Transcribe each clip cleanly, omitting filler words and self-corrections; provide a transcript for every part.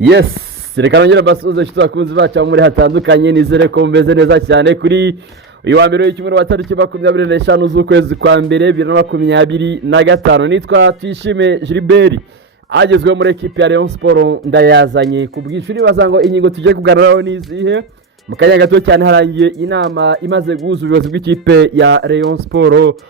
Yes, reka nongere mbasuhuze inshuti bakunzi bacu muri hatandukanye, nizere ko mumeze neza cyane kuri uyu wa mbere w'icyumweru wa tariki 25 z'ukwezi kwa mbere 2025. Nitwa Tuyishime Gilbert, agezweho muri ekipi ya Rayon Sport. Ndayazanye ku bw'ishuri bazango ingingo tujye kuganiraho n'izihe. Mu kanya gato cyane harangiye inama imaze guhuza ubuyobozi bw'ikipe ya Rayon Sport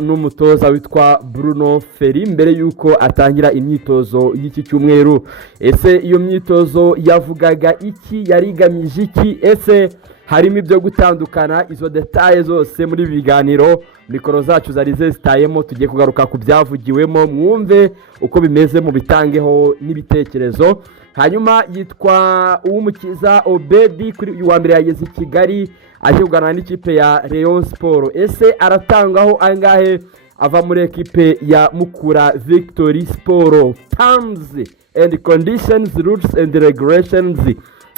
n'umutoza witwa Bruno Ferry mbere yuko atangira imyitozo y'iki cyumweru. Ese iyo myitozo yavugaga iki, yarigamije iki, ese harimo ibyo gutandukana? Izo details zose muri biganiro mikoro zacu zari zesitayemo, tugiye kugaruka ku byavugiwemo, mwumve uko bimeze, mu bitangeho n'ibitekerezo. Hanyuma yitwa Uwumukiza Obedi, kuri uyu wa mbere yageze i Kigali aje kuganira n'ikipe ya Rayon Sport. Ese aratangaho angahe ava muri ekipe ya Mukura Victory Sport? Terms and conditions, rules and regulations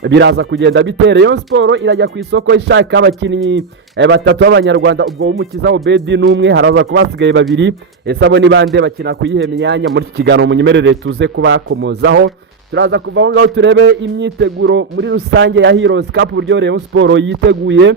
biraza kugenda bite? Rayon Sport irajya ku isoko ishaka abakinnyi batatu b'abanyarwanda, ubwo Uwumukiza Obedi n'umwe, haraza kubasigaye babiri. Ese abo ni bande, bakina kuyihe myanya? Muri iki kiganiro munyemerere tuze kubakomozaho. Turaza kuva aho ngaho turebe imyiteguro muri rusange ya Heroes Cup, uburyo Rayon Sport yiteguye,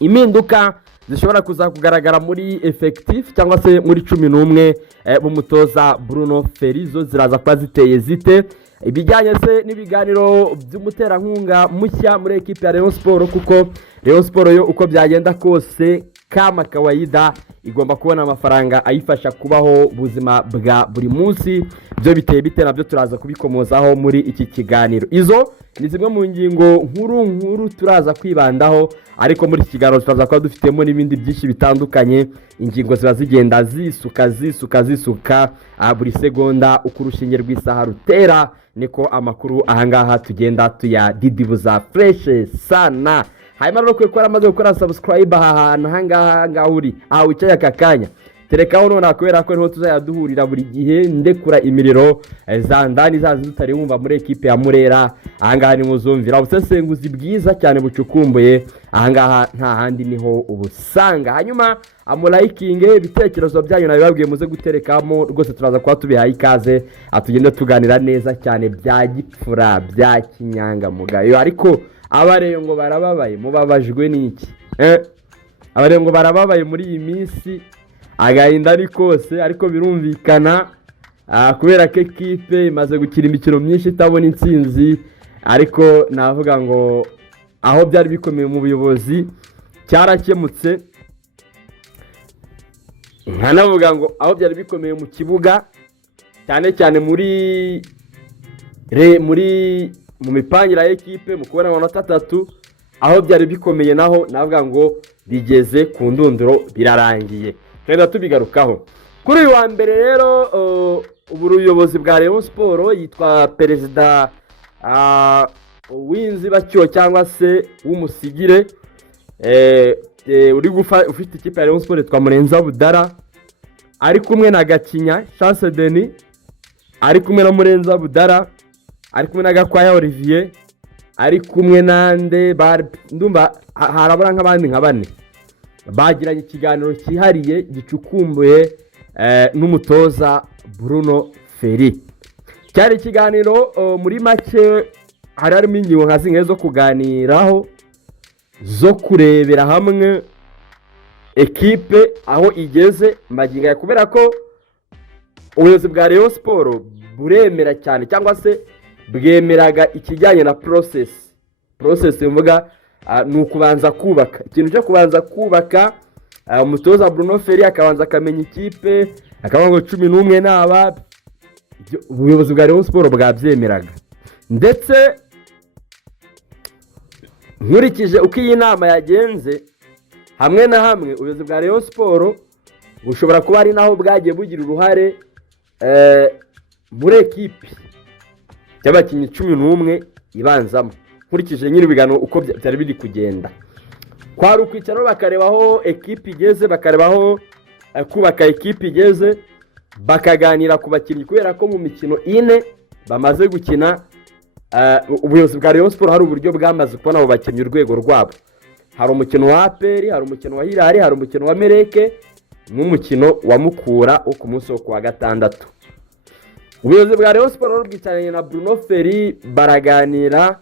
impinduka zishobora kuza kugaragara muri effective cyangwa se muri 11 b'umutoza Bruno Ferry, zo ziraza kuba ziteye zite, ibijyanye se n'ibiganiro by'umuterankunga mushya muri ekipe ya Rayon Sport, kuko Rayon Sport yo uko byagenda kose kama kawaida igomba kubona amafaranga ayifasha kubaho ubuzima bwa buri munsi. Byo biteye bite nabyo turaza kubikomozaho muri iki kiganiro. Izo ni zimwe mu ngingo nkuru turaza kwibandaho, ariko muri iki kiganiro turaza kuba dufitemo n'ibindi byinshi bitandukanye. Ingingo ziba zigenda zisuka buri segonda, uko urushinge rw'isaha rutera niko amakuru ahangaha tugenda tuyadidibuza fresh sana. Hanyuma rero kwekora amaze gukora subscribe ahangaha uri aho wicaye aka kanya, terekaho none kubera ko niho tuzayaduhurira buri gihe ndekura imiriro za ndani zazi tutari wumva muri ekipe ya Murera. Ahangaha ni muzumvira ubusesenguzi bwiza cyane bucukumbuye, ahangaha nta handi niho ubusanga. Hanyuma amulaikinge ibitekerezo byanyu nabibabwiye muze guterekamo rwose, turaza kuba tubihaye ikaze, atugende tuganira neza cyane bya gipfura bya kinyangamugayo. Ariko abareyo ngo barababaye, mubabajwe n'iki? Abareyo ngo barababaye muri iyi minsi, agahinda ari kose, ariko birumvikana kubera ko ekipe imaze gukira imikino myinshi itabona intsinzi. Ariko navuga ngo aho byari bikomeye mu buyobozi cyarakemutse, nkanavuga ngo aho byari bikomeye mu kibuga, cyane cyane mu mipangire ya ekipe, mu kubona amanota 3, aho byari bikomeye naho navuga ngo bigeze ku ndunduro, birarangiye. Twenda tubigarukaho kuri uyu wa mbere rero. Ubuyobozi bwa Rayon Sport yitwa perezida w'inzibacyuho cyangwa se w'umusigire, ufite ikipe ya Rayon Sport yitwa Murenza Budara, ari kumwe na Gakinya Chance Denis, ari kumwe na Murenza Budara, ari kumwe na Gakwaya Olivier, ari kumwe nande ndumva harabura nk'abandi nka 4 bagiranye ikiganiro cyihariye gicukumbuye n'umutoza Bruno Ferry. Cyari ikiganiro muri make harimo ingingo nka zimwe zo kuganiraho, zo kurebera hamwe ekipe aho igeze maginga, kubera ko ubuyobozi bwa Rayon Sport buremera cyane cyangwa se bwemeraga ikijyanye na process mvuga ni ukubanza kubaka. Ikintu cyo kubanza kubaka, umutoza Bruno Ferry akabanza akamenya ikipe, akavuga ngo 11 n'aba, ubuyobozi bwa Rayon Sport bwabyemeraga. Ndetse nkurikije uko iyi nama yagenze, hamwe na hamwe ubuyobozi bwa Rayon Sport bushobora kuba ari naho bwagiye bugira uruhare muri ekipe y'abakinnyi 11 ibanzamo. Nkurikije nyiri ibiganiro uko byari biri kugenda, kwari ukwicaro bakarebaho ekipe igeze, bakarebaho kubaka ekipe igeze, bakaganira ku bakinnyi, kubera ko mu mikino 4 bamaze gukina ubuyobozi bwa Rayon Sport hari uburyo bwamaze kubona abo bakinnyi urwego rwabo. Hari umukino wa APR, hari umukino wa Hilal, hari umukino wa Mereke, n'umukino wa Mukura wo ku munsi wo kuwa gatandatu. ubuyobozi bwa Rayon Sports bwicaranye na Bruno Ferry baraganira,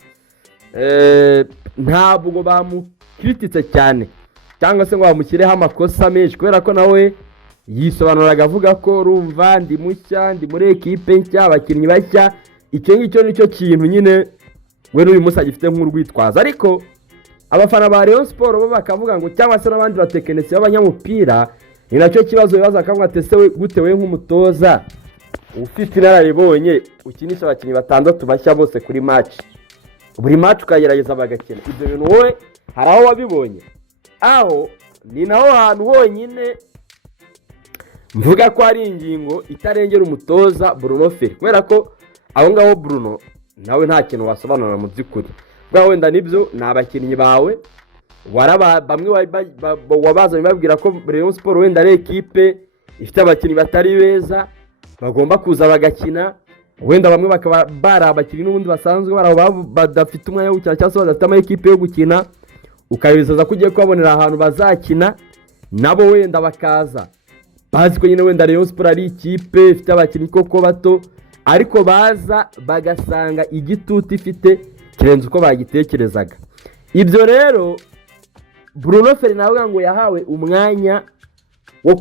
ntabwo bamukirititse cyane cyangwa se ngo bamushyireho amakosa menshi, kubera ko nawe yisobanuraga avuga ko rumva ndi mushya, ndi muri ekipe nshya, abakinnyi bashya, icyo ngicyo nicyo kintu nyine we n'uyu munsi agifite nk'urwitwazo. Ariko abafana ba Rayon Sports bo bakavuga ngo, cyangwa se n'abandi batekinisiye b'abanyamupira, ni nacyo kibazo bibaza akavuga ati ese we gute we nk'umutoza ufite inararibonye ukinisha abakinnyi batandatu bashya bose kuri match, buri match ukagerageza bagakina, ibyo bintu wowe hari aho wabibonye? Aho ni naho hantu honyine mvuga ko ari ingingo itarengera umutoza Bruno Ferry, kubera ko aho ngaho Bruno nawe nta kintu wasobanura mu by'ukuri. Bwa wenda nibyo ni abakinnyi bawe bamwe wabazanye babwira ko Rayon Sports wenda ari ekipe ifite abakinnyi batari beza bagomba kuza bagakina, wenda bamwe bakaba bari abakinnyi n'ubundi basanzwe badafite umwanya wo gukina cyangwa se badafite amakipe yo gukina, ukabizeza ko ugiye kubabonera ahantu bazakina, nabo wenda bakaza bazi ko nyine wenda Rayon Sports ari ikipe ifite abakinnyi koko bato, ariko baza bagasanga igitutu ifite kirenze uko bagitekerezaga. Ibyo rero Bruno Ferry nawe ngo yahawe umwanya wo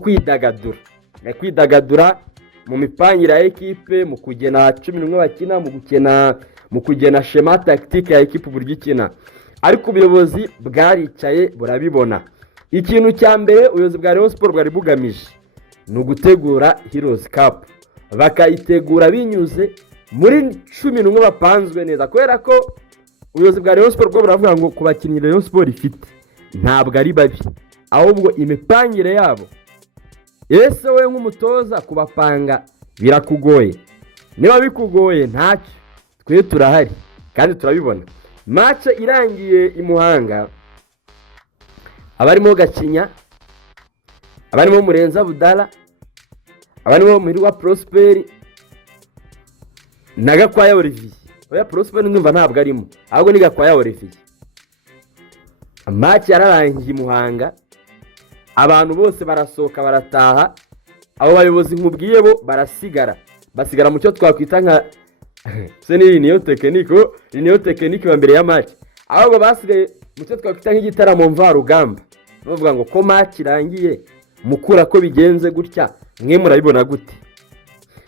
kwidagadura mu mipangire ya ekipe, mu kugena 11 bakina, mu kugena schema tactique ya ekipe uburyo ikina. Ariko ubuyobozi bwaricaye burabibona. Ikintu cya mbere ubuyobozi bwa Rayon Sports bwari bugamije ni ugutegura Heroes Cup, bakayitegura binyuze muri 11 bapanzwe neza, kubera ko ubuyobozi bwa Rayon Sports bwo buravuga ngo kubakinnyi Rayon Sports ifite ntabwo ari babi, ahubwo imipangire yabo. Ese we nk'umutoza kubapanga birakugoye? Niba bikugoye ntacyo, twe turahari kandi turabibona. Match irangiye i Muhanga, abarimo Gacinya, abarimo Murenza Budala, abarimo Muhirwa Prosper na Gakwaya Olivier. Oya Prosper ndumva ntabwo arimo, ahubwo ni Gakwaya Olivier. Match yararangiye i Muhanga, abantu bose barasohoka barataha, abo bayobozi nkubwiye bo basigara mu cyo twakwita nka se ni niyo tekinike wa mbere ya match, ahubwo basigaye mu cyo twakwita nk'igitaramo mvarugamba, bavuga ngo ko match irangiye mukura ko bigenze gutya, mwe murabibona gute?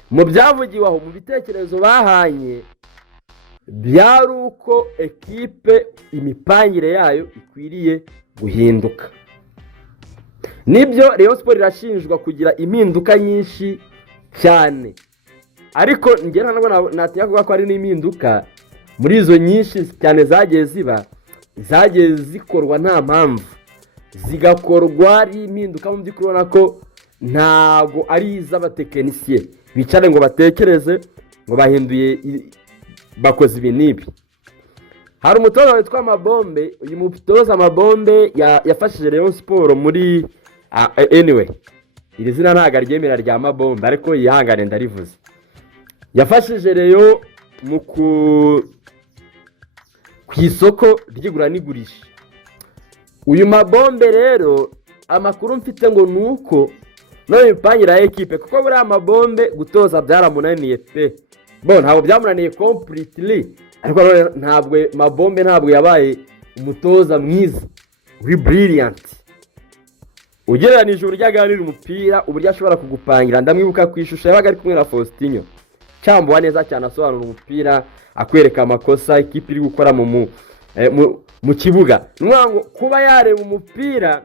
Mu byavugiwe aho, mu bitekerezo bahanye, byari uko ekipe imipangire yayo ikwiriye guhinduka. Nibyo Rayon Sports irashinjwa kugira impinduka nyinshi cyane, ariko njye ntabwo natinya kuvuga ko ari n'impinduka muri izo nyinshi cyane zagiye zikorwa nta mpamvu, zigakorwa ari impinduka mu by'ukuri ubona ko ntabwo ari iz'abatekinisiye bicare ngo batekereze ngo bahinduye bakoze ibi n'ibi. Hari umutoza witwa Mabombe, uyu mutoza Mabombe yafashije Rayon Sports muri anyway, iri zina ntago aryemera rya Mabombe, ariko yihangane ndarivuze. Yafashije Rayon mu ku isoko ry'igura n'igurisha. Uyu Mabombe rero amakuru mfite ngo nuko no imipangire ya ekipe, kuko buri Mabombe gutoza byaramunaniye pe. Ntabwo byamunaniye completely, ariko ntabwo Mabombe ntabwo yabaye umutoza mwiza uri brilliant ugereranije uburyo aganira umupira, uburyo ashobora kugupangira. Ndamwibuka ku ishusho yabaga ari kumwe na Faustinho cyambuwa neza cyane, asobanura umupira, akwereka amakosa ikipe iri gukora mu kibuga. Nwango kuba yareba umupira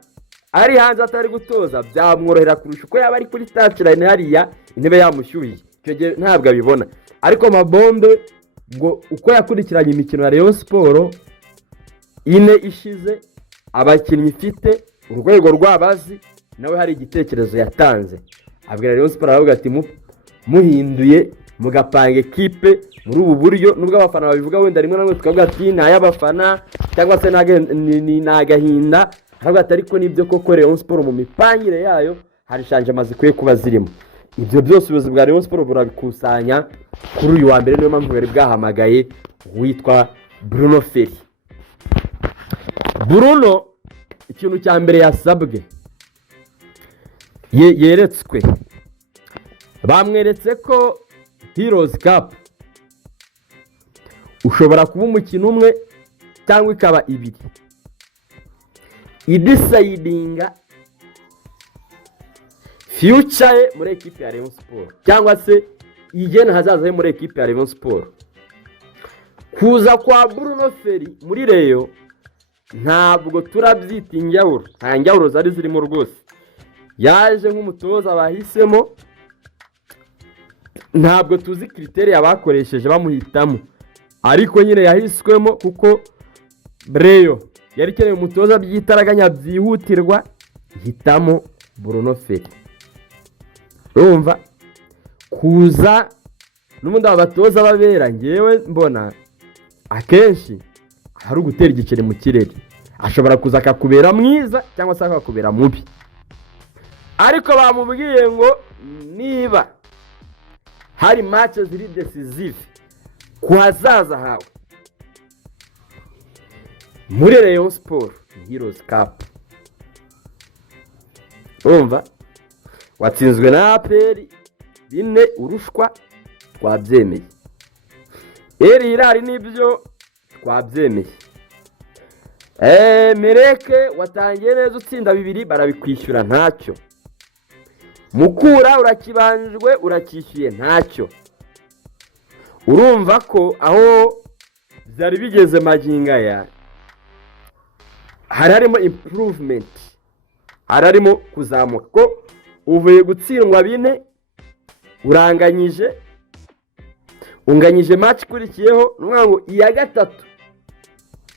ari hanze atari gutoza byamworohera kurusha uko yaba ari kuri touchline hariya intebe yamushyuhiye, icyo gihe ntabwo abibona. Ariko Mabombe ngo uko yakurikiranye imikino ya Rayon Sports ine ishize, abakinnyi ifite urwego rw'abazi, nawe hari igitekerezo yatanze, abwira Rayon Sports aravuga ati muhinduye mugapanga ekipe muri ubu buryo, nubwo abafana babivuga wenda rimwe na rimwe tukavuga ati nta y'abafana cyangwa se n'agahinda, aravuga ati ariko nibyo koko Rayon Sports mu mipangire yayo hari changement zikwiye kuba zirimo. Ibyo byose ubuyobozi bwa Rayon Sports burabikusanya kuri uyu wa mbere, niyo mpamvu bari bwahamagaye witwa Bruno Ferry. Bruno ikintu cya mbere yasabwe yeretswe, bamweretse ko Heroes Cup ushobora kuba umukino umwe cyangwa ikaba ibiri idisayidinga future muri ekipe ya Rayon Sport cyangwa se igena hazaza he muri ekipe ya Rayon Sport. Kuza kwa Bruno Ferri muri Rayon ntabwo turabyita injyawuro, nta njyawuro zari zirimo rwose. Yaje nk'umutoza bahisemo, ntabwo tuzi kriteriya bakoresheje bamuhitamo, ariko nyine yahiswemo kuko Rayon yari ikeneye umutoza by'itaraganya byihutirwa, hitamo Bruno Ferri. Urumva kuza n'ubundi abatoza babera ngewe mbona akenshi hari ugutera igiceri mu kirere. Ashobora kuza akakubera mwiza cyangwa se akakubera mubi, ariko bamubwiye ngo niba hari match ziri decisive ku hazaza hawe muri Rayon Sport Heroes Cup, urumva watsinzwe na APR 4 urushwa, twabyemeye. Irari nibyo twabyemeye. Mereke watangiye neza utsinda 2 barabikwishyura ntacyo. Mukura urakibanjwe urakishyuye ntacyo. Urumva ko aho byari bigeze maginga ya hararimo improvement, hararimo kuzamuka ko uvuye gutsindwa 4 uranganyije, unganyije match kurikiyeho n'umwango iya gatatu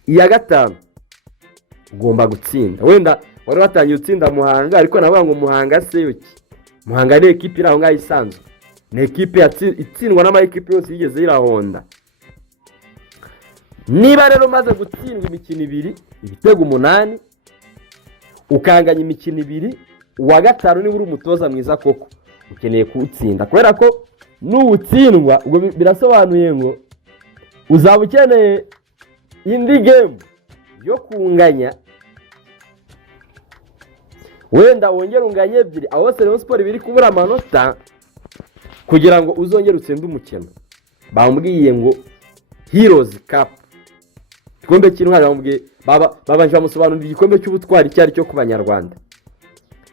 iya gatanu ugomba gutsinda. Wenda wari watangiye utsinda Muhanga, ariko navuga ngo Muhanga se yuki, Muhanga ni ekipe iraho ngaho isanzwe, ni ekipe itsindwa n'ama ekipe yose yigeze irahonda. Niba rero maze gutsindwa imikino 2 ibitego 8 ukanganya imikino 2, uwa gatanu ni uri umutoza mwiza koko ukeneye kuwutsinda, kubera ko n'uwutsindwa ubwo birasobanuye ngo uzaba ukeneye indi game yo kunganya, wenda wongere unganye 2 aho Rayon Sport biri kubura amanota kugira ngo uzongere utsinde umukino. Bambwiye ngo Heroes Cup igikombe cy'intwari, bambwiye babanje bamusobanurira igikombe cy'ubutwari cyari cyo ku Banyarwanda,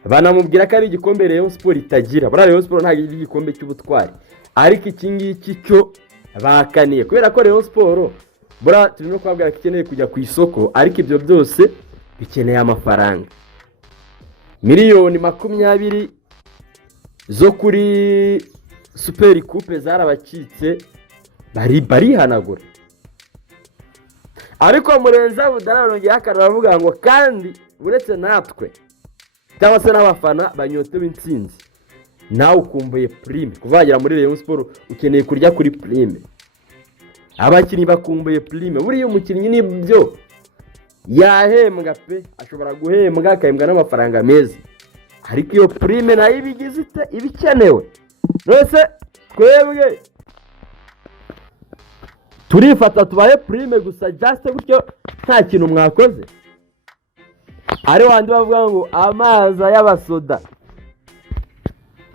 banamubwira ko ari igikombe Rayon Sport itagira. Bura Rayon Sport ntabwo ari igikombe cy'ubutwari, ariko iki ngiki cyo bakaniye, kubera ko Rayon Sport bura turimo kwabwira ko ikeneye kujya ku isoko, ariko ibyo byose bikeneye amafaranga. Miliyoni 20 zo kuri Super Coupe zarabacitse, barihanagura. Ariko Murenza budararongeye akaravuga ngo kandi uretse natwe cyangwa se n'abafana banyotewe intsinzi, nawe ukumbuye prime kuvagira muri Rayon Sport, ukeneye kurya kuri prime. Abakinnyi bakumbuye prime, buriya umukinnyi nibyo yahembwa pe, ashobora guhembwa akahembwa n'amafaranga meza, ariko iyo prime nayo ibigize ite ibikenewe. Rwose twebwe turifata tubaye prime gusa just gutyo nta kintu mwakoze. Ari wandi bavuga ngo amazi y'abasoda,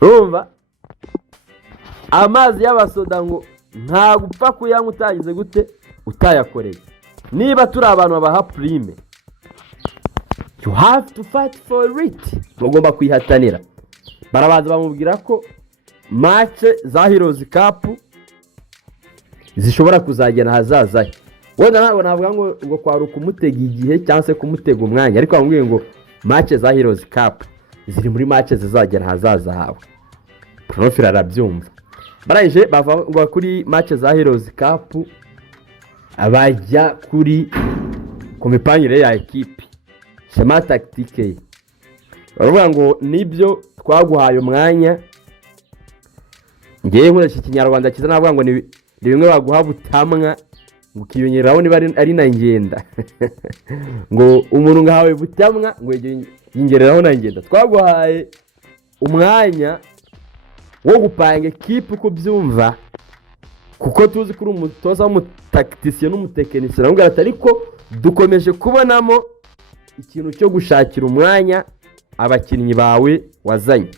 urumva amazi y'abasoda ngo nta gupfa kuyanywa utagize gute utayakoreye. Niba turi abantu babaha prime, you have to fight for it, mugomba kwihatanira. Barabanza bamubwira ko match za Heroes Cup zishobora kuzagena hazaza. Wenda ntabwo navuga ngo kwaruka umutega igihe cyangwa se kumutega umwanya, ariko bamubwiye ngo match za Heroes Cup ziri muri match zizagena hazaza hawe. Profil arabyumva. Barayije bava kuri match za Heroes Cup abajya kuri komipanyire ya ekipe, schema tactique. Baravuga ngo nibyo twaguhaye umwanya, ngiye nkoresha ikinyarwanda kiza navuga ngo ni bimwe baguha butamwa ngo kiyongeraho niba ari na ngenda ngo umuntu ngahawe butamwa ngo yingereraho na ngenda. Twaguhaye umwanya wo gupanga ekipe uko byumva, kuko tuzi kuri umutoza w'umutacticien n'umutekinisiye, navuga ati ariko dukomeje kubonamo ikintu cyo gushakira umwanya abakinnyi bawe wazanye.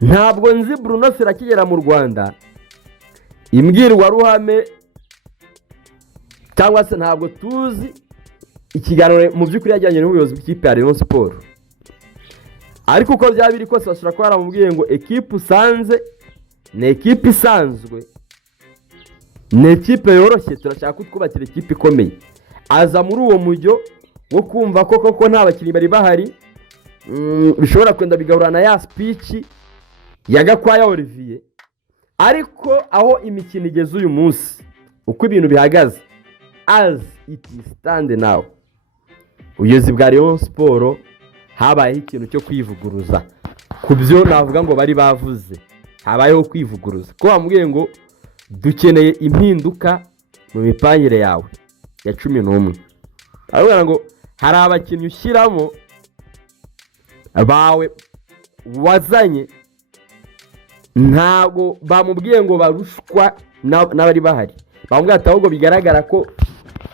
ntabwo nzi Bruno Feri akigera mu Rwanda imbwirwaruhame cyangwa se ntabwo tuzi ikiganiro mu by'ukuri yajyanye n'ubuyobozi bw'ikipe ya Rayon Sport, ariko uko byaba biri kose bashobora kuba baramubwiye ngo ekipe usanze ni ekipe isanzwe, ni ekipe yoroshye, turashaka ko twubakira ekipe ikomeye. Aza muri uwo mujyo wo kumva ko koko nta bakinnyi bari bahari, bishobora kwenda bigahura na ya speech ya Gakwaya Olivier, ariko aho imikino igeze uyu munsi uko ibintu bihagaze as it is stand now, ubuyobozi bwa Rayon Sport habayeho ikintu cyo kwivuguruza ku byo navuga ngo bari bavuze, habayeho kwivuguruza ko bamubwiye ngo dukeneye impinduka mu mipangire yawe ya 11. Aravuga ngo hari abakinnyi ushyiramo bawe wazanye ntago bamubwiye ngo barushwa n'abari bahari, bamubwiye ati ahubwo bigaragara ko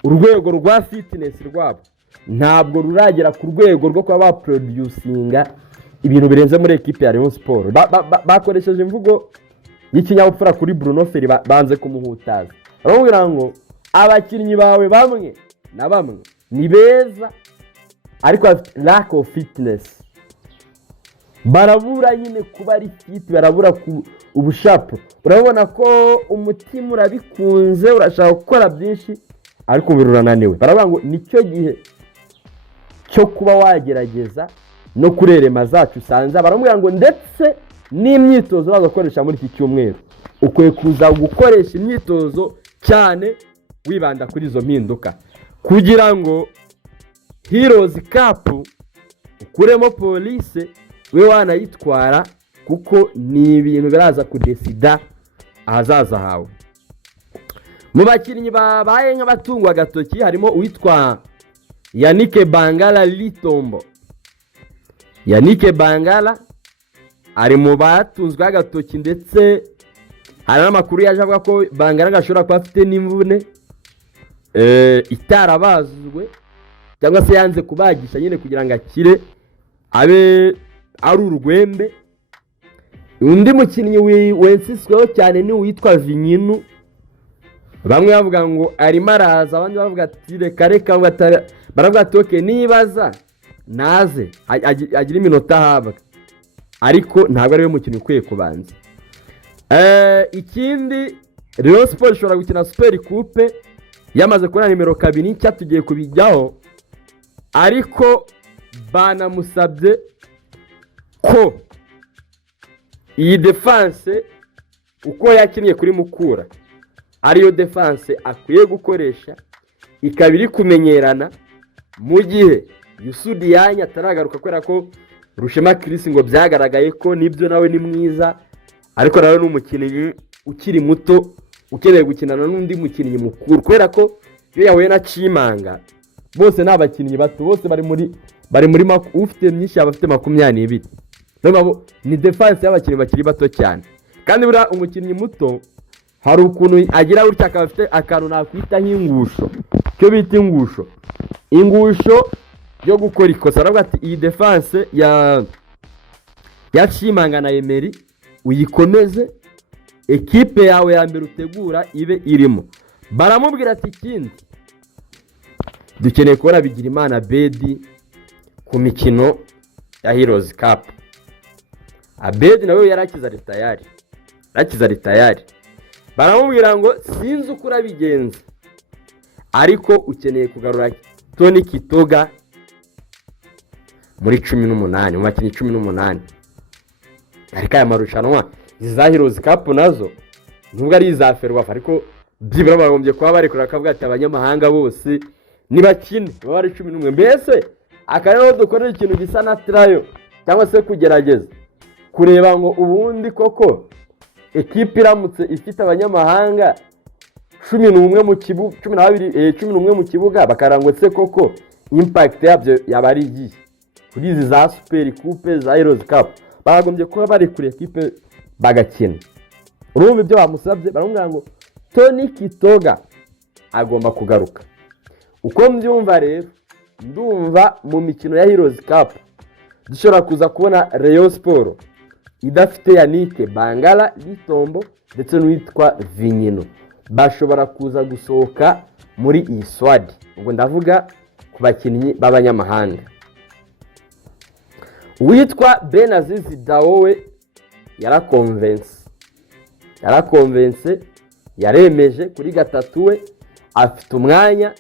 urwego rwa fitness rwabo ntabwo ruragera ku rwego rwo kuba baproducinga ibintu birenze muri ekipe ya Rayon Sport. Bakoresheje imvugo y'ikinyabupfura kuri Bruno Feri, banze kumuhutaza, baramubwira ngo abakinnyi bawe bamwe na bamwe ni beza ariko lack of fitness, barabura nyine kuba ari fit, barabura ubushapu. Urabona ko umutima urabikunze, urashaka gukora byinshi ariko birurananiwe. Baravuga ngo nicyo gihe cyo kuba wagerageza no kurerema zacu usanze. Baramubwira ngo ndetse n'imyitozo bazakoresha muri iki cyumweru ukwiye kuza gukoresha imyitozo cyane wibanda kuri izo mpinduka kugira ngo Heroes Cup ukuremo Police we wanayitwara, kuko ni ibintu biraza kudesida ahazaza hawe. Mu bakinnyi babaye nk'abatungwa agatoki harimo uwitwa Yannick Bangala Litombo. Yannick Bangala ari mu batunzwe agatoki, ndetse hari n'amakuru yaje avuga ko Bangala gashobora kuba afite n'imvune itarabazwe cyangwa se yanze kubagisha nyine kugira ngo akire abe ari urwembe. Undi mukinnyi wensisweho cyane ni uwitwa Vinyinu, bamwe bavuga ngo arimo araza, abandi bavuga ati reka baravuga ati okay nibaza naze agira iminota ahabwa, ariko ntabwo ari we mukinnyi ukwiye kubanza. Ikindi Rayon Sport ishobora gukina Super Coupe yamaze kubona nimero 2 cyatugiye kubijyaho, ariko banamusabye ko iyi defense uko yakinnye kuri Mukura ariyo defense akwiye gukoresha, ikaba iri kumenyerana mu gihe Yusudi Yanya ataragaruka, kubera ko Rushema Chris ngo byagaragaye ko nibyo nawe ni mwiza, ariko nawe n'umukinnyi ukiri muto ukeneye gukinana n'undi mukinnyi mukuru, kubera ko iyo yahuye na Chimanga bose n'abakinnyi bato, bose bari muri ufite myinshi abafite 22. Nabo ni defense y'abakinnyi bakiri bato cyane, kandi bura umukinnyi muto hari ukuntu agira urya akaba afite akantu nakwita nk'ingusho, cyo bita ingusho yo gukora ikosa. Aravuga ati iyi defense ya Chimanga na Emery uyikomeze, ekipe yawe ya mbere utegura ibe irimo. Baramubwira ati ikindi dukeneye kubona Bigirimana Abedi ku mikino ya Heroes Cup. Abedi nawe yarakiza ritayari, baramubwira ngo sinzi uko urabigenza, ariko ukeneye kugarura Tony Kitoga muri 18 mu bakinnyi 18. Ariko aya marushanwa za Heroes Cup nazo nubwo ari izaferwa, ariko byibura bagombye kuba bari kurakavuga ati abanyamahanga bose nibakine bari 11. Mbese akarero dukorera ikintu gisa na trial cyangwa se kugerageza kureba ngo ubundi koko ekipe iramutse ifite abanyamahanga 11 mu kibuga 11 mu kibuga, bakarangwa se koko impact yabyo yabari igiye kuri izi za Super Coupe za Heroes Cup, bagombye kuba bari kuri ekipe bagakina. Urumva ibyo bamusabye, baramubwira ngo Tony Kitoga agomba kugaruka. Uko mbyumva rero, ndumva mu mikino ya Heroes Cup dushobora kuza kubona Rayon Sport idafite Yannick Bangala Litombo ndetse n'uwitwa Vinyino bashobora kuza gusohoka muri iyi squad. Ubwo ndavuga ku bakinnyi b'abanyamahanga. Uwitwa Benazizi Dawowe yarakonvense yaremeje kuri gatatu we afite umwanya.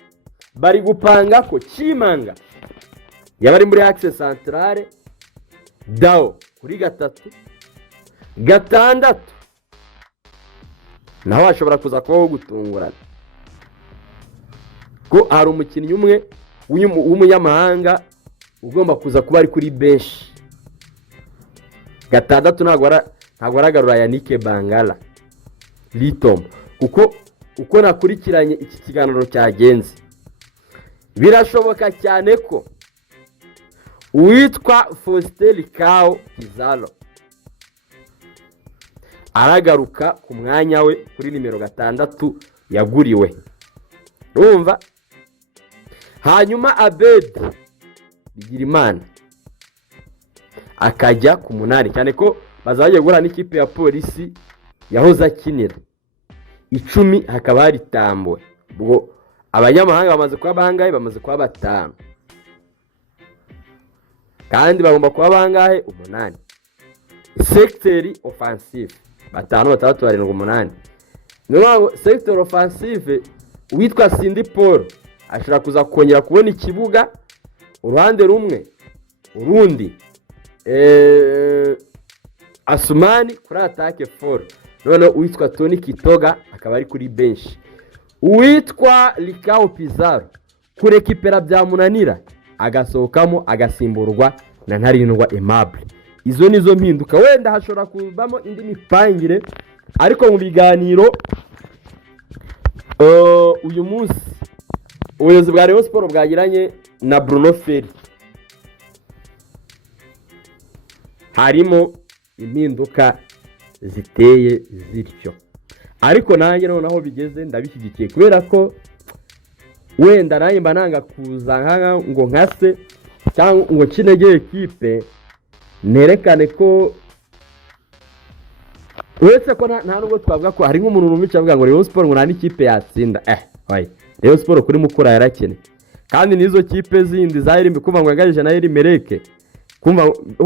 Bari gupanga ko Chimanga yabari muri Axe Centrale, Dao kuri gatandatu naho ashobora kuza kubaho gutungurana ko hari umukinnyi umwe w'umunyamahanga ugomba kuza kuba ari kuri bench. Gatandatu ntabwo aragarura Yannick Bangala Litombo uko nakurikiranye iki kiganiro cyagenze birashoboka cyane ko uwitwa Faustin Kao Pizarro aragaruka ku mwanya we kuri nimero 6 yaguriwe. Urumva? Hanyuma Abed Bigirimana akajya ku 8 cyane ko bazagiye gura n'ikipe ya polisi yahoze akinira 10 hakaba hari Tambwe. Ubwo abanyamahanga bamaze kuba bangahe? Bamaze kuba 5 kandi bagomba kuba bangahe? 8. Secteur offensive 5 3 7 8. Niyo secteur offensive witwa Cindy Paul ashobora kuza kongera kubona ikibuga uruhande rumwe urundi Asumani kuri attaque fort. None uwitwa Tony Kitoga akaba ari kuri bench. Uwitwa Likao Pizarro kuri ekipera byamunanira agasohokamo agasimburwa na Ntarindwa Aimable. Izo nizo mpinduka. Wenda hashobora kubamo indi mipangire ariko mu biganiro uyu munsi ubuyobozi bwa Rayon Sport bwagiranye na Bruno Ferry harimo impinduka ziteye zityo, ariko nanjye noneho bigeze ndabishyigikiye kubera ko wenda nanjye mba nanga kuza ngo nkase cyangwa ngo kinegeye ekipe nerekane ko uretse ko nta nubwo twavuga ko hari nk'umuntu numwica avuga ngo Rayon Sport ngo nta n'ikipe yatsinda. Rayon Sport kuri Mukura yarakene kandi nizo kipe zindi zahiri kumva ngo yagarije na Erimereke kumva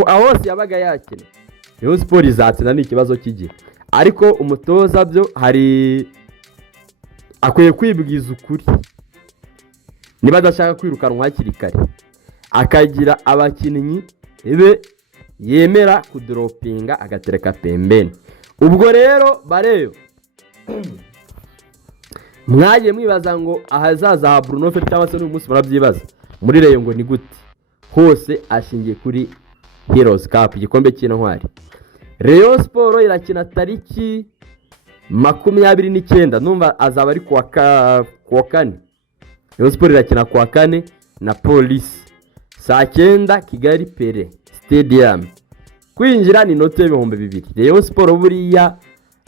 aho hose yabaga yakene. Rayon Sport izatsinda ni ikibazo kigiye, ariko umutoza byo hari akwiye kwibwiza ukuri niba adashaka kwirukanwa hakiri kare akagira abakinnyi be yemera kudropinga agatereka pembeni. Ubwo rero bareba mwagiye mwibaza ngo ahazaza ha Bruno Ferry cyangwa se n'uyu munsi murabyibaza muri Rayon ngo ni gute, hose ashingiye kuri Heroes Cup igikombe cy'intwari. Rayon Sport irakina tariki 29 numva azaba ari kuwa 4. Rayon Sport irakina kuwa 4 na Police saa 9 Kigali Pele Stadium. Kwinjira ni note y'ibihumbi 2. Rayon Sport buriya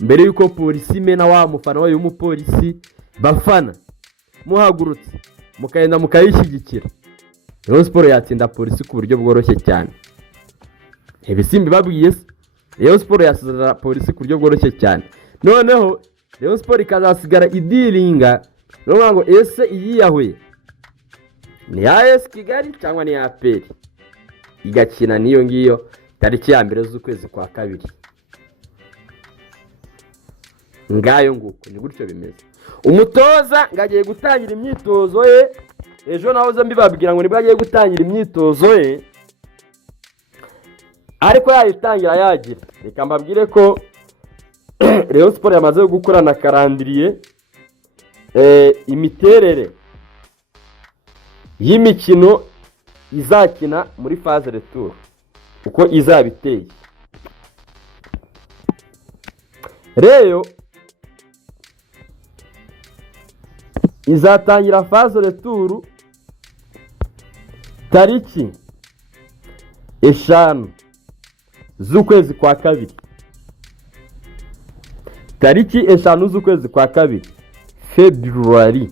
mbere yuko polisi mena wa mufana wayo umupolisi bafana muhagurutse mukagenda mukayishyigikira, Rayon Sport yatsinda polisi ku buryo bworoshye cyane. Ibisimbi babwiye Rayon Sport yasizira polisi ku buryo bworoshye cyane. Noneho Rayon Sport ikazasigara idiringa no ngo ese iyiyahuye ni AS Kigali cyangwa ni APR, igakina niyo ngiyo tariki ya 1 z'ukwezi kwa 2. Ngayo nguko ni gutyo bimeze. Umutoza ngagiye gutangira imyitozo ye ejo nahoze mbibabwira ngo nibwo agiye gutangira imyitozo ye, ariko yayitangira yagira. Reka mbabwire ko Rayon Sport yamaze gukorana karandiriye imiterere y'imikino izakina muri phase retour uko izabiteye. Rero izatangira phase retour tariki 5 z'ukwezi kwa 2. Tariki 5 z'ukwezi kwa 2 February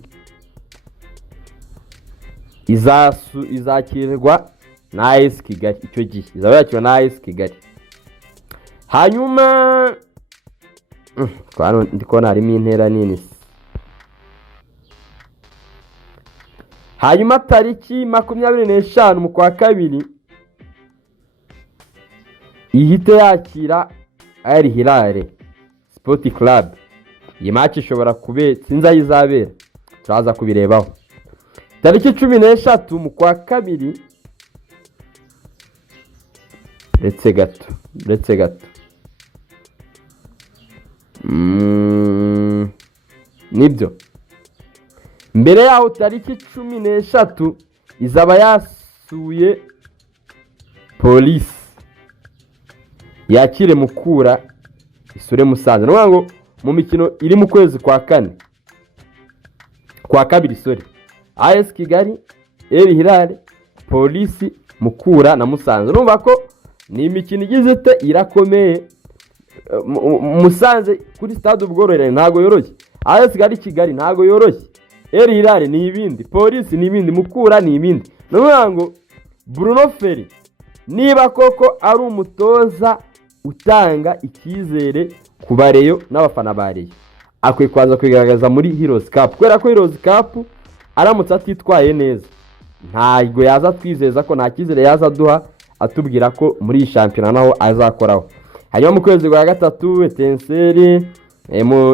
izakirwa na AS Kigali. Icyo gihe izaba yakirwa na AS Kigali. hanyuma ndikubona harimo intera nini. Hanyuma tariki 25 mu kwa kabiri ihite yakira Al Hilal Sport Club. Iyi match ishobora sinzi aho izabera, turaza kubirebaho. Tariki 13 mu kwa kabiri ndetse gato nibyo mbere yaho tariki 13 izaba yasuye polisi yakire Mukura isure Musanze. Nuvuga ngo mu mikino iri mu kwezi kwa kabiri AS Kigali, Al Hilal, polisi, Mukura na Musanze. Numva ko ni imikino igize irakomeye. Musanze kuri stade ubworoherane ntago yoroshye, AS Kigali ntago yoroshye, Al Hilal ni ibindi, polisi ni ibindi, Mukura ni ibindi. Nuvuga ngo Bruno Ferry niba koko ari umutoza utanga icyizere ku bareyo n'abafana bareyo, akwiye kwaza kwigaragaza muri Heroes Cup, kubera ko Heroes Cup aramutse atitwaye neza ntago yaza twizeza ko nta cyizere yaza duha atubwira ko muri iyi shampiyona naho azakoraho. Hanyuma mu kwezi kwa gatatu Etincelle,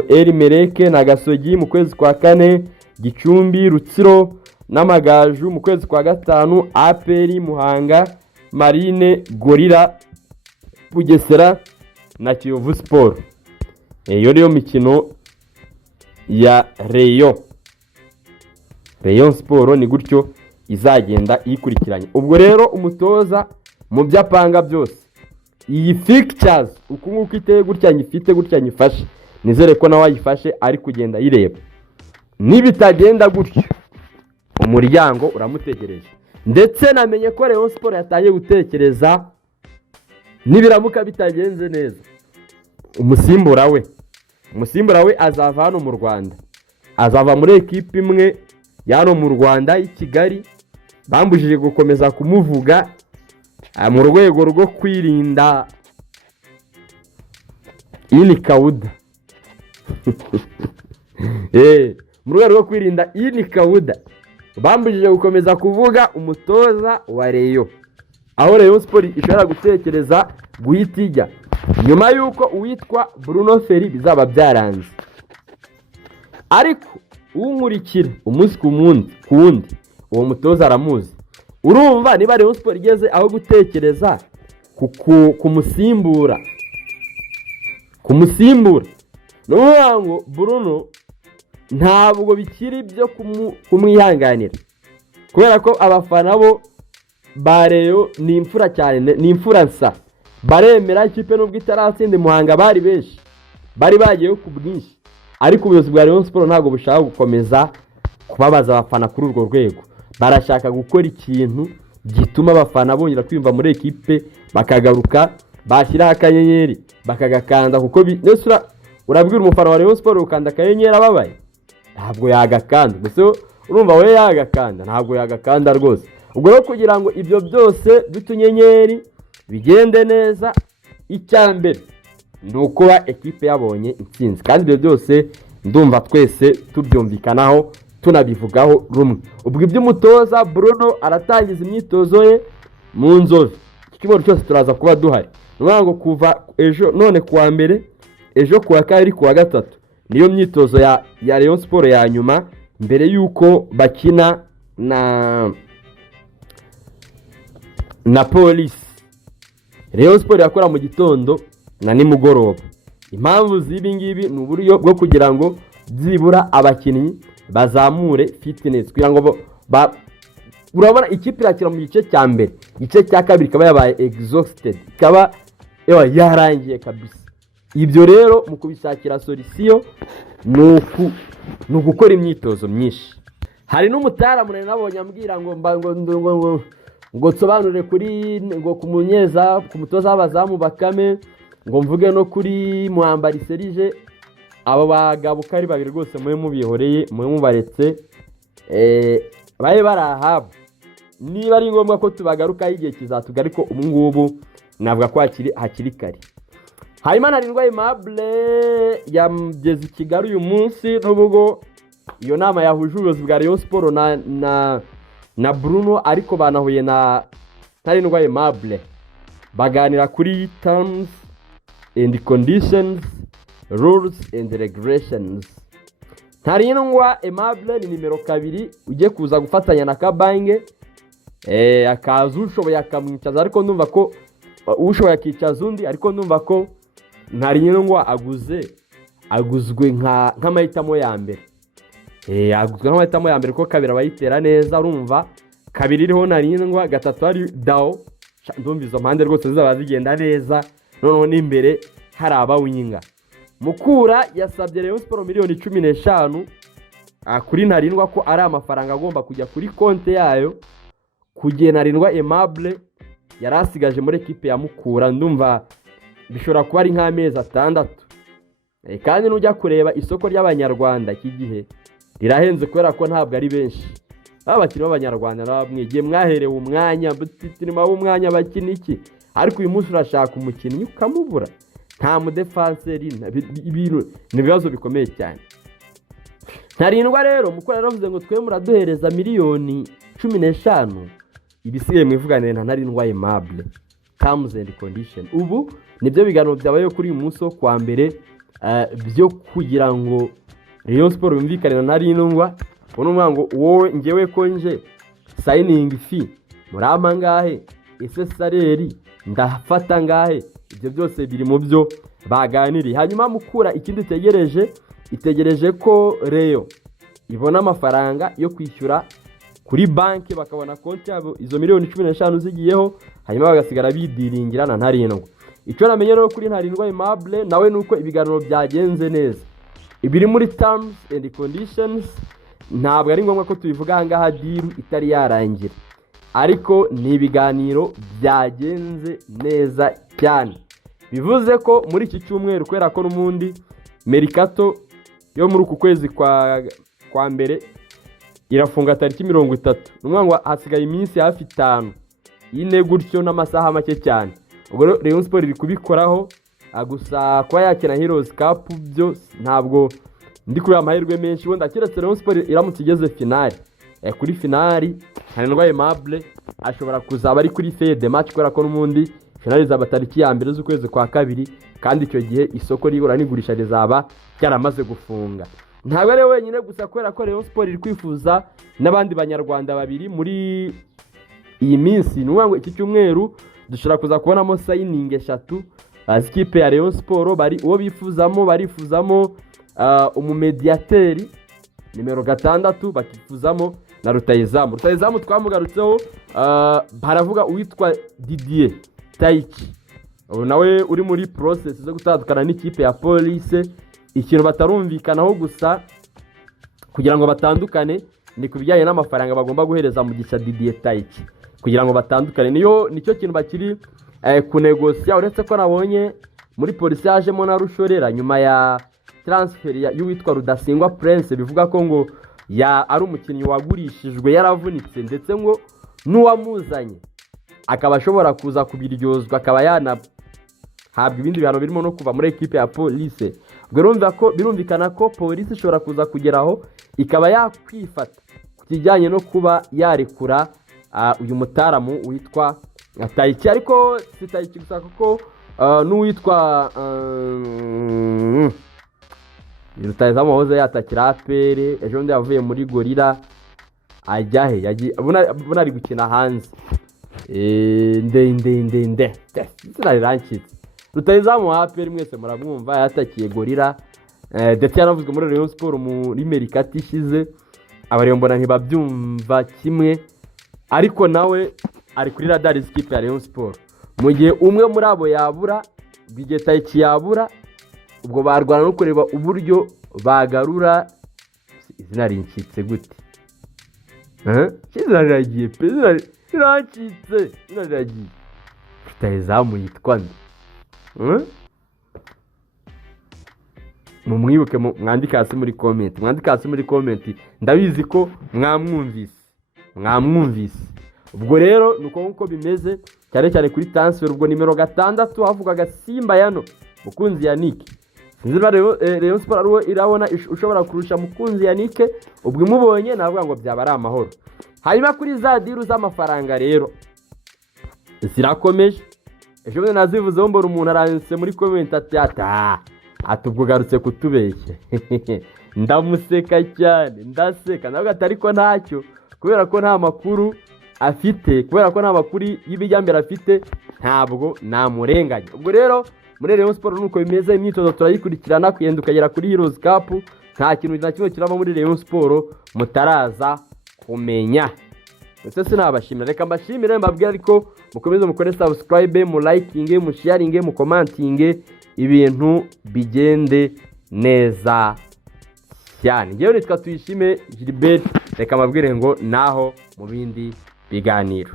El Merreikh na Gasogi mu kwezi kwa kane, Gicumbi, Rutsiro n'Amagaju mu kwezi kwa gatanu, APR, Muhanga, Marine, Gorilla, Bugesera na Kiyovu Sport. Iyo niyo mikino ya Rayon Sport, ni gutyo izagenda ikurikiranye. Ubwo rero umutoza mu byapanga byose iyi fixtures uko nguko iteye gutya nyifite gutya nyifashe, nizere ko nawe ayifashe ari kugenda yireba. Nibitagenda gutyo umuryango uramutegereje. Ndetse namenye ko Rayon Sport yatangiye gutekereza nibiramuka bitagenze neza umusimbura we azava hano mu Rwanda, azava muri equipe imwe yano mu Rwanda i Kigali. Bambujije gukomeza kumuvuga mu rwego rwo kwirinda inikawuda mu rwego rwo kwirinda inikawuda bambujije gukomeza kuvuga umutoza wa Rayon, aho Rayon Sport ishobora gutekereza guhita ijya nyuma yuko uwitwa Bruno Ferry bizaba byaranze. Ariko unkurikira umunsi ku wundi uwo mutoza aramuzi. Urumva niba Rayon Sport igeze aho gutekereza kumusimbura n'uvuga ngo Bruno ntabwo bikiri byo kumwihanganira, kubera ko abafana bo ba Rayon ni imfura cyane, ni imfura nsa, baremera ikipe nubwo itaratsinda Muhanga bari benshi, bari bagiyeyo ku bwinshi. Ariko ubuyobozi bwa Rayon Sport ntabwo bushaka gukomeza kubabaza abafana kuri urwo rwego. Barashaka gukora ikintu gituma abafana bongera kwiyumva muri ekipe, bakagaruka bashyiraho akanyenyeri bakagakanda, kuko nesura urabwira umufana wa Rayon Sport ukanda akanyenyeri ababaye ntabwo yagakanda. Gusa urumva we yagakanda ntabwo yagakanda rwose. Ubwo rero kugira ngo ibyo byose bitunyenyeri bigende neza, icyambere nukuba ekipe yabonye intsinzi, kandi ibyo byose ndumva twese tubyumvikanaho tunabivugaho rumwe. Ubwo iby'umutoza Bruno aratangiza imyitozo ye mu Nzove, ikiboro cyose turaza kuba duhari. Nuvuga ngo kuva ejo none kuwa mbere, ejo kuwa kabiri, kuwa gatatu niyo myitozo ya Rayon Sport ya nyuma mbere yuko bakina na polisi. Rayon Sport yakora mu gitondo na nimugoroba. Impamvu z'ibi ngibi ni uburyo bwo kugira ngo byibura abakinnyi bazamure fitness, kugira ngo urabona ikipe irakira mu gice cya mbere, igice cya kabiri ikaba yabaye exhausted, ikaba yarangiye kabisa. Ibyo rero mu kubishakira solution ni ugukora imyitozo myinshi. Hari n'umutara munene nabonye ambwira ngo nsobanure kuri ngo ku mutoza w'abazamu Bakame, ngo mvuge no kuri Muhambari Serije. Abo bagabo kari babiri rwose mwe mubihoreye, mwe mubaretse baye barahaba. Niba ari ngombwa ko tubagaruka igihe kizatuga, ariko ubu ngubu navuga ko hakiri kare. hanyuma Ntarindwa Aimable yageze i Kigali uyu munsi n'ubwo iyo nama yahuje ubuyobozi bwa Rayon Sport na Bruno, ariko banahuye na Ntarindwa Aimable baganira kuri terms and conditions, rules and regulations. Ntarindwa Aimable ni nimero 2 ugiye kuza gufatanya na Kabange, akaza ushoboye akamwicaza, ariko ndumva ko ushoboye akicaza undi, ariko ndumva ko Ntarindwa aguzwe nk'amahitamo ya mbere. Aguzwe nk'amahitamo ya mbere ko 2 abayitera neza, urumva 2 iriho Ntarindwa, 3 ari Dao. Ndumva izo mpande rwose zizaba zigenda neza, noneho n'imbere hari abawinga. Mukura yasabye Rayon Sport miliyoni 15 kuri Ntarindwa ko ari amafaranga agomba kujya kuri konti yayo, kugiye Ntarindwa Aimable yarasigaje muri equipe ya Mukura. Ndumva bishobora kuba ari nk'amezi 6. Kandi nujya kureba isoko ry'abanyarwanda iki gihe rirahenze kubera ko ntabwo ari benshi. Abakiri b'abanyarwanda nabamwigiye mwaherewe umwanya, butirima w'umwanya bakiniki, ariko uyu munsi urashaka umukinnyi ukamubura, nta mudefenseri, ibintu nibibazo bikomeye cyane. Ntarindwa rero Mukura yaravuze ngo twe muraduhereza miliyoni 15, ibisigaye mwivuganire na Ntarindwa Aimable, terms and condition. Ubu nibyo biganiro byabaye kuri uyu munsi wo kwa mbere, byo kugira ngo Rayon Sport bumvikane na Ntarindwa. Uno ngo wowe ngewe ko nje signing fee murama ngahe, ese saleri ndafata ngahe, ibyo byose biri mu byo baganiriye. Hanyuma Mukura ikindi itegereje ko Rayon ibona amafaranga yo kwishyura kuri banki, bakabona konti yabo izo miliyoni 15 zigiyeho, hanyuma bagasigara bidiringira na Ntarindwa. Icyo namenye rero kuri Ntarindwa Aimable nawe nuko ibiganiro byagenze neza, ibiri muri terms and conditions. Ntabwo ari ngombwa ko tubivuga ahangaha deal itari yarangira, ariko ni ibiganiro byagenze neza cyane. Bivuze ko muri iki cyumweru, kubera ko n'umundi Mercato yo muri uku kwezi kwa mbere irafunga tariki 30, numva ngo hasigaye iminsi hafi 5 ine gutyo n'amasaha make cyane. Ubwo Rayon Sport iri kubikoraho, gusa kwa yakina Heroes Cup byo ntabwo ndi kuri amahirwe menshi. Wenda kiretse Rayon Sport iramutse igeze finale, kuri finale Ntarindwa Aimable ashobora kuzaba ari kuri feuille de match, kubera ko n'umundi finale zaba tariki ya 1 z'ukwezi kwa 2, kandi icyo gihe isoko rigura n'igurisha rizaba cyaramaze gufunga. Ntabwo ari wenyine gusa, kubera ko Rayon Sport iri kwifuza n'abandi banyarwanda 2 muri iyi minsi. Nuvuga ngo iki cyumweru dushobora kuza kubonamo signing 3 ikipe ya Rayon Sport. Uwo barifuzamo umumediateri nimero 6, bakifuzamo na Rutahizamu twamugarutseho. Baravuga uwitwa Didier Taichi, nawe uri muri process zo gutandukana n'ikipe ya Police. Ikintu batarumvikanaho gusa kugira ngo batandukane ni kubijyanye n'amafaranga bagomba guhereza mu gisha Didier Taichi kugira ngo batandukane. Nicyo kintu bakiri kunegosia, uretse ko nabonye muri Police yajemo na Rushorera nyuma ya transfer y'uwitwa Rudasingwa Prince. Bivuga ko ngo ari umukinnyi wagurishijwe yaravunitse, ndetse ngo n'uwamuzanye akaba ashobora kuza kubiryozwa, akaba yanahabwa ibindi bihano birimo no kuva muri equipe ya Police. Ubwo birumvikana ko Police ishobora kuza kugeraho ikaba yakwifata kijyanye no kuba yarekura uyu mutaramu witwa Taichi. Ariko si Taichi gusa, kuko n'uwitwa Rutahizamu wahoze yatakira APR, ejo ndi yavuye muri Gorilla ajyahe, abona ari gukina hanze. Nde sinarirankitse. Rutahizamu wa APR mwese muramwumva, yatakiye Gorilla, ndetse yanavuzwe muri Rayon Sport muri Mercato ishize. Abariyo mbona ntibabyumva kimwe, ariko nawe ari kuri radar ikipe ya Rayon Sport. Mu gihe umwe muri abo yabura, igihe Taichi yabura, ubwo barwana no kureba uburyo bagarura izina rincitse gute. Izina riragiye pe, rirancitse, izina riragiye. Rutahizamu yitwa nde? Mumwibuke, mwandike hasi muri comment, ndabizi ko mwamwumvise. Ubwo rero nuko bimeze cyane kuri transfer. Ubwo nimero 6 havugaga Simba Yano Mukunzi Yannick sinzi niba Rayon Sport ariwo irabona ushobora kurusha Mukunzi Yannick, ubwo imubonye navuga ngo byaba ari amahoro. Hanyuma kuri za diru z'amafaranga rero zirakomeje. Ejo bundi nazivuzeho mbona umuntu aranditse muri comment ati ubwo garutse kutubeshya. Ndamuseka cyane, ndaseka navuga ati ariko ntacyo, kubera ko nta makuru afite, kubera ko nta makuru y'ibijyambere afite, ntabwo namurenganya. Ubwo rero muri Rayon Sport nuko bimeze, imyitozo turayikurikirana kugenda ukagera kuri Heroes Cup, nta kintu na kimwe kiraba muri Rayon Sport mutaraza kumenya. Ese sinabashimira, reka mbashimire mbabwira ariko mukomeze mukore subscribe, mu liking, mu sharing, mu commenting, ibintu bigende neza cyane. Ngewe nitwa Tuyishime Gilbert, reka mbabwire ngo naho mu bindi biganiro.